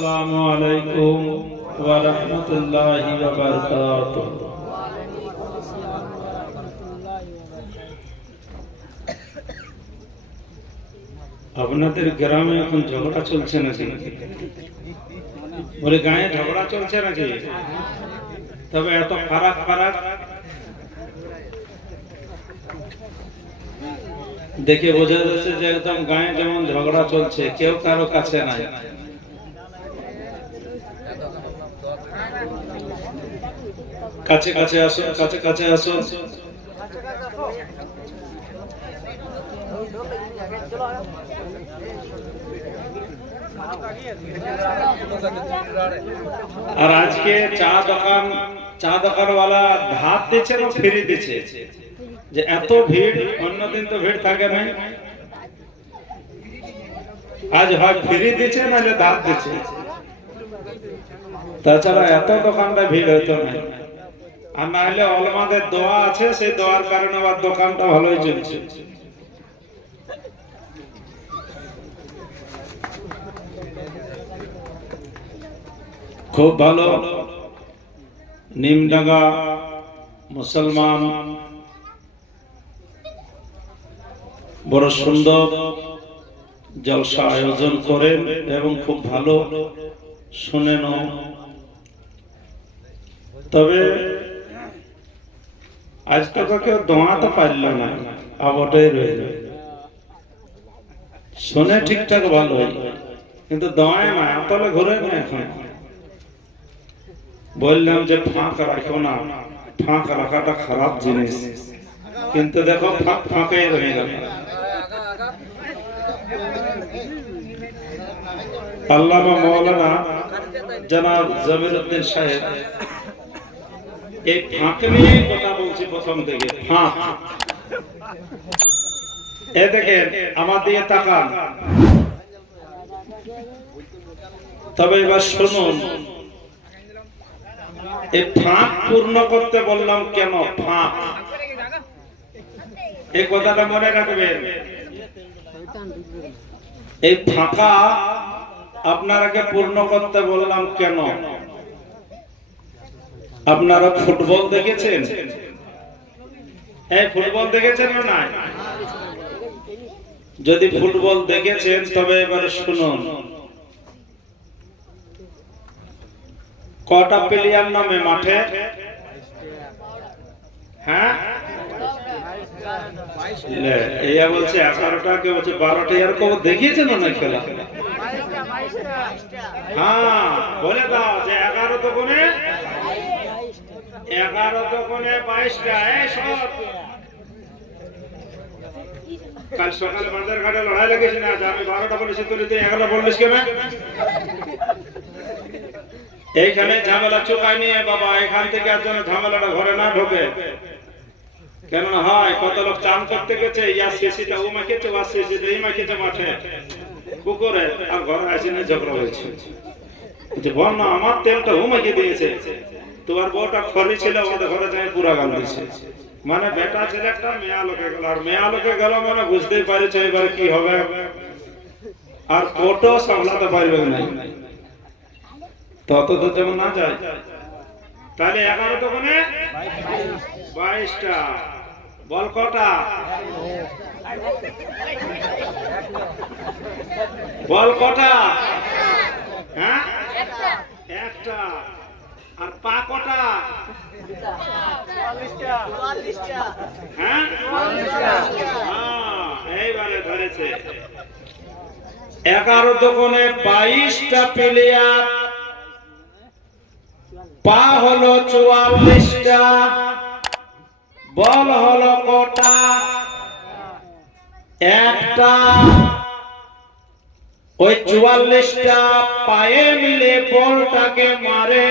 আসসালামু আলাইকুম ওয়া রাহমাতুল্লাহি ওয়া বারাকাতুহু। আপনাদের গ্রামে এখন ঝগড়া চলছে নাকি? বলে গায়ে ঝগড়া চলছে নাকি? তবে এত ফারাক ফারাক দেখে বোঝা যাচ্ছে যে একদম গায়ে যেমন ঝগড়া চলছে, কেউ কারো কাছে নাই। কাছে কাছে আসো, কাছে কাছে আসো। আর আজকে চা দোকানওয়ালা ধার দিচ্ছে না ফ্রি দিচ্ছে, যে এত ভিড়, অন্যদিন তো ভিড় থাকে না, আজ হয় ফ্রি দিচ্ছে না ধার দিচ্ছে। তাছাড়া এত দোকানটা ভিড় হইতো না। আর না হলে ওলামাদের দোয়া আছে, সেই দোয়ার কারণে আবার দোকানটা ভালোই চলছে। খুব ভালো। নিমডাঙ্গা মুসলমান বড় সুন্দর জলসা আয়োজন করেন এবং খুব ভালো শুনেন। তবে আজ তো কেউ দোয়াতে পারল না, আবটাই রইল। শুনে ঠিকঠাক ভালো, কিন্তু দোয়ায় না, তলে ঘুরে না। এখন বললাম যে ফাঁকা রাখো না, ফাঁকা রাখাটা খারাপ জিনিস, কিন্তু দেখো ফাঁকাই রয়ে গেল। আল্লামা মাওলানা জনাব জমিরউদ্দিন সাহেব এই ফাঁক নিয়ে কথা বলছি প্রথম থেকে। ফাঁক, এ দেখেন আমার দিকে তাকান। তবে এবার শুনুন, এই ফাঁক পূর্ণ করতে বললাম কেন? ফাঁক, এই কথাটা মনে রাখবেন। এই ফাঁকা আপনারাকে পূর্ণ করতে বললাম কেন? আপনারা ফুটবল দেখেছেন? এই ফুটবল দেখেছেন না? যদি ফুটবল দেখেছেন তবে এবার শুনুন, কটা প্লেয়ার নামে মাঠে? হ্যাঁ, এইয়া বলছে 11টা, কেউ বলছে 12টা। এরকম দেখিয়েছেন না খেলা? হ্যাঁ, বলে দাও যে 11 দোকানে 22টা। এই সব কাল সকালে বাজার ঘাটে লড়াই লেগেছে না, আমি 12টা বলেছি, তুই 11টা বললিস কেন? এইখানে ঝামেলা চোখায় নিয়ে বাবা, এখান থেকে আর যেন ঝামেলাটা ঘরে না ঢোকে। কেন হয়, কত লোক চান করতে গেছে, ইয়ার শিশিটা ও মাখিয়েছে, ওয়ার শিশিটা এই মাখিয়েছে মাঠে পুকুরে, আর ঘরে আসেনি, ঝগড়া হয়েছে। বল না, আমার তেলটা ও মাখিয়ে দিয়েছে, তোমার বউটা খলি ছিল, আমাদের ঘরে যাই পুরা গাল দিচ্ছে। মানে বেটা ছেলে একটা মেয়া লোকে গেল, আর মেয়া লোকে গেল মানে বুঝতেই পারছো এবার কি হবে। আর কোটো সামলাতে পারবে না, তত তো যেমন না যায়। তাহলে 11 দোকানে 22টা। বল কটা? বল কটা? হ্যাঁ, একটা। আর পা কটা? হ্যাঁ, এইবারে ধরেছে। 11 দোকানে 22টা প্লেয়ার, পা হলো 44টা। বল হলো কটা? একটা। ওই 44টা পায়ে মিলে বলটাকে মারে,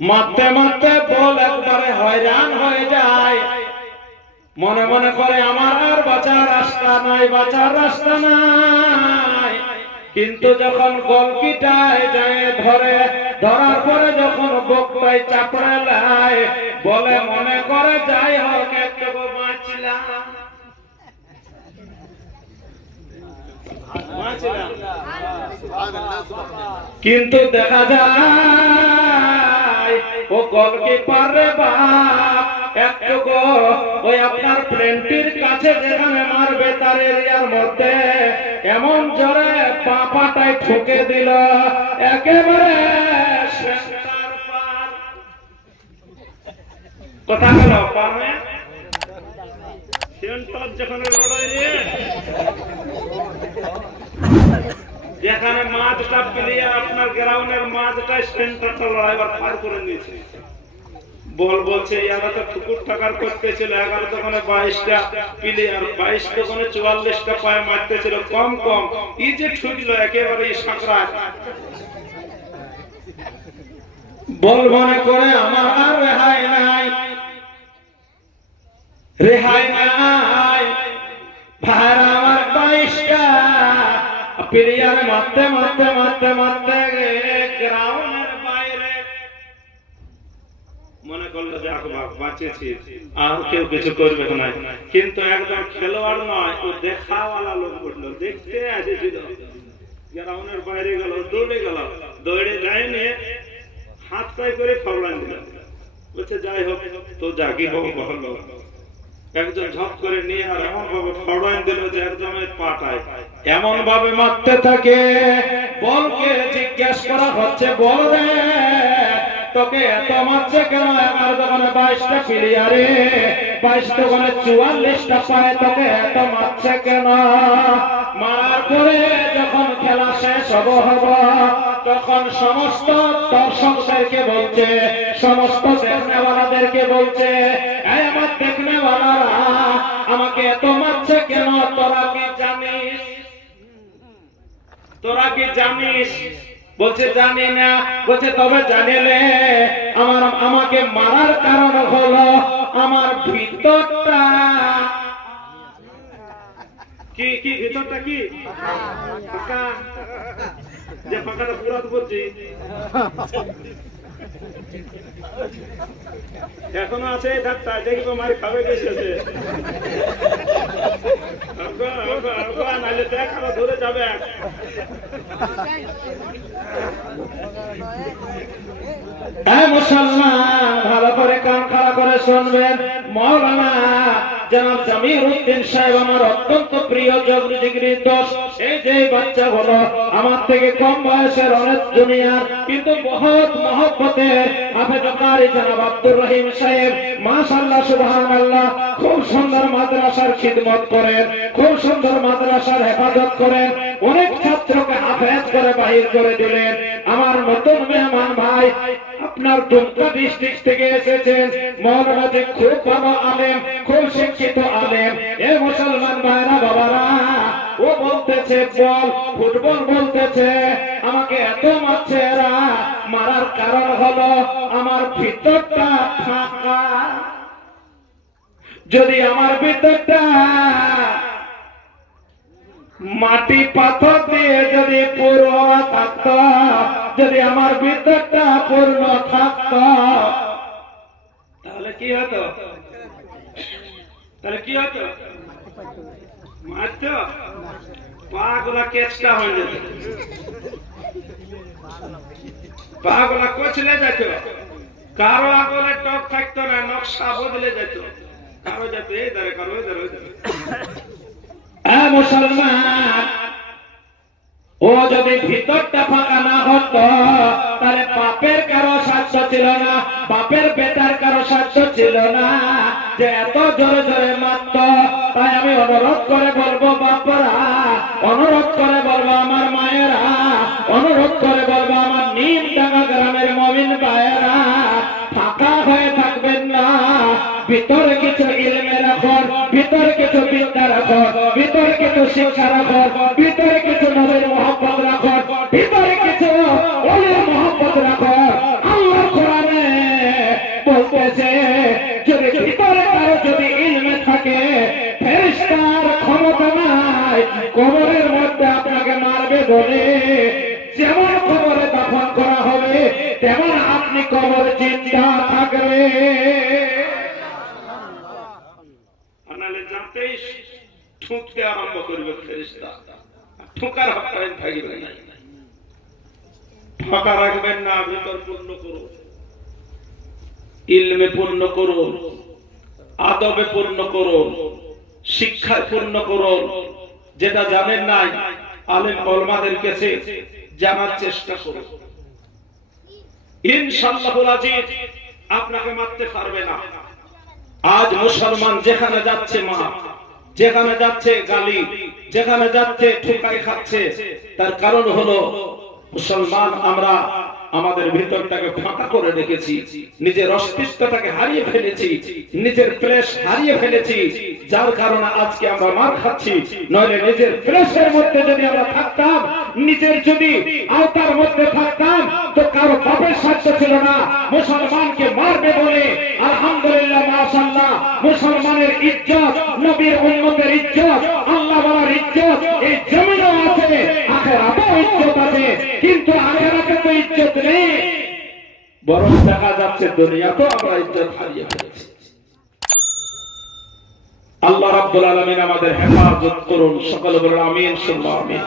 মারতে মারতে বল একবারে হয়রান হয়ে যায়। মনে মনে করে আমার আর বাঁচার রাস্তা নাই, বাঁচার রাস্তা নাই। কিন্তু যখন গোলকিটায় যায় ধরে, ধরার পরে যখন বকটাই চাপড়ে লাই, বলে মনে করে যাই হোক একটু বাঁচলাম। কিন্তু দেখা যায় ও গোলকিপার রে বাপ একটু ওই আপনার প্লেনটির কাছে যেখানে মারবে তার এরিয়ার মধ্যে এমন জোরে পাটায় ঠুকে দিল একেবারে সেন্টার পার। কথা গেল পারে সেন্টার যেখানে লড়াই রে যেখানে মাঝটা প্লেয়ার আপনার গ্রাউন্ডের মাঝটা সেন্টারটা লড়াইবার পার করে নিয়েছে। বল বলছে এরা তো ঠুকুর ঠাকার করতেছিল 11 দোকানে 22টা প্লেয়ার 22 দোকানে 44টা পায়ে মারতেছিল কম কম এই যে ঠুকলো একেবারে সাঁকড়ায় বল মনে করে আমার আর রেহাই নাই রেহাই নাই ভাড়া আমার 22টা প্লেয়ার মারতে মারতে মারতে মারতে গ্রাউন্ডের বাইরে মনে করলো যে বাঁচেছি আর কেউ কিছু করবে না, কিন্তু একদম খেলোয়াড় নয় ও দেখাওয়ালা লোক উঠলো দেখতে আসেছিল গ্রাউন্ডের বাইরে গেল দৌড়ে যায়নি হাত পায়ে করে ফাউলান দিল বলছে যাই হোক তো জাগি হোক হলো একজন ঝপ করে নিয়ে আর এমন ভাবে ফাউলান দিল যে একদম পাটায় এমন ভাবে মারতে থাকে বলকে জিজ্ঞেস করা হচ্ছে বল রে তোকে এত মারছে কেন 11 দোকানে 22টা প্লেয়ারে 22 দোকানে 44টা পায়ে তোকে এত মারছে কেন? মারার পরে যখন খেলা শেষ হব তখন সমস্ত দর্শকদেরকে বলছে সমস্ত দেখনেওয়ালাদেরকে বলছে এই আমার দেখনেওয়ালারা আমাকে এত মারছে কেন তোরা কি জানিস? তোরা কি জানিস? বলছে জানি না। বলছে তবে জানিলে আমাকে মারার কারণ হলো আমার ভিতরটা কি কি ভিতরটা কি ফাঁকা যে ফাঁকাটা পুরা তো বলছি এখনো আছে ডাক্তার দেখবো মারি খাবে গেছে নাহলে দেখ আরো ধরে যাবে মুসলমান ভালো করে কান খাড়া করে শুনবেন মৌলানা জনাব জামির উদ্দিন সাহেব আমার অত্যন্ত প্রিয় জিগরি দোস্ত। এই যে বাচ্চা হলো আমার থেকে কম বয়সের অনেক জুনিয়র কিন্তু বহুত মহব্বতের হাফেজকারী জনাব আব্দুর রহিম সাহেব মাশাআল্লাহ সুবহানাল্লাহ খুব সুন্দর মাদ্রাসার খিদমত করেন, খুব সুন্দর মাদ্রাসার হেফাজত করেন, অনেক ছাত্রকে হাফেজ করে বাহির করে দিলেন। আমার নতুন মেহমান ভাই আপনার দুমকা ডিস্ট্রিক্ট থেকে এসেছেন মৌলানা যে খুব ভালো আলেম, খুব শিক্ষিত আলেম। এ মুসলমান ভাইরা বাবারা ও বলতেছে বল ফুটবল বলতেছে আমাকে এত মারছে এরা মারার কারণ হলো আমার ভিতরটা ফাঁকা। যদি আমার ভিতরটা মাটি পাথর দিয়ে যদি পূর্ণ থাকত, যদি আমার ভিতরটা পূর্ণ থাকত তাহলে কি হতো? তাহলে কি হতো? মারত পা গুলা কেচটা হয়ে যেত, পা গুলা কচলে যেত, কারো আগলে টক থাকতো না, নকশা বদলে যেত, কারো যেত এই ধারে কারো ওই ধারে ওই ধারে। মুসলমান ও যদি ভিতরটা ফাঁকা না হতো তাহলে বাপের কারো সাধ্য ছিল না, বাপের বেটার কারো সাধ্য ছিল না যে এত জোরে জোরে মারত। তাই আমি অনুরোধ করে বলবো বাপরা, অনুরোধ করে বলবো আমার মায়েরা, অনুরোধ করে বলবো আমার নিমডাঙ্গা গ্রামের মুমিন ভাইয়েরা, ফাঁকা হয়ে থাকবেন না। ভিতরে কিছু ইলমে রাখুন, ভিতরে কিছু বিদ্যা রাখুন, ভিতরে কিছু শিক্ষা রাখুন, ভিতরে কিছু নবীর মহব্বত রাখুন, ভিতরে কিছু ওলির মহব্বত রাখুন। আল্লাহ কোরআনে বলতেছে যদি ভিতরে কারো যদি ইলমে থাকে ফেরেশতার ক্ষমতা নাই কবরের মধ্যে আপনাকে মারবে বলে। যেমন কবরে দাফন করা হবে তেমন আপনি কবরে জিন্দা থাকবে। ঠুকতে আরম্ভ করবে ফেরেশতা, ঠোকা রাখবেন থাকবে না, ফাঁকা রাখবেন না, ভিতর পূর্ণ করুন, ইলমে পূর্ণ করুন, আদবে পূর্ণ করুন, শিক্ষায় পূর্ণ করুন। যেটা জানেন নাই আলেম ওলামাদের কাছে জানার চেষ্টা করুন। ইনশাআল্লাহুল আজিজ আপনাকে মারতে পারবে না। আজ মুসলমান যেখানে যাচ্ছে মা, যেখানে যাচ্ছে গালি, যেখানে যাচ্ছে ঠুকাই খাচ্ছে, তার কারণ হলো মুসলমান আমরা আমাদের ভিতরটাকে ফাঁকা করে রেখেছি, নিজের অস্তিত্বটাকে হারিয়ে ফেলেছি, নিজের প্লেস হারিয়ে ফেলেছি, যার কারণে আজকে আমরা মার খাচ্ছি। নইলে নিজের প্লেসের মধ্যে যদি আমরা থাকতাম, নিজের যদি আওতার মধ্যে থাকতাম, তো কারো বাপের সাধ্য ছিল না মুসলমানকে মারবে বলে। আলহামদুলিল্লাহ, মাশাআল্লাহ, মুসলমানের ইজ্জত, নবীর উম্মতের ইজ্জত, আল্লাহ ওয়ালার ইজ্জত এই জমিনেও আছে, আখিরাতেও ইজ্জত আছে। কিন্তু আখিরাতে তো ইজ্জত নেই, বরং দেখা যাচ্ছে দুনিয়াতেও আমরা ইজ্জত হারিয়ে ফেলেছি। আল্লাহ রাব্বুল আলামিন আমাদের হেফাজত করুন। সকলে বলুন আমিন, সুম্মা আমিন।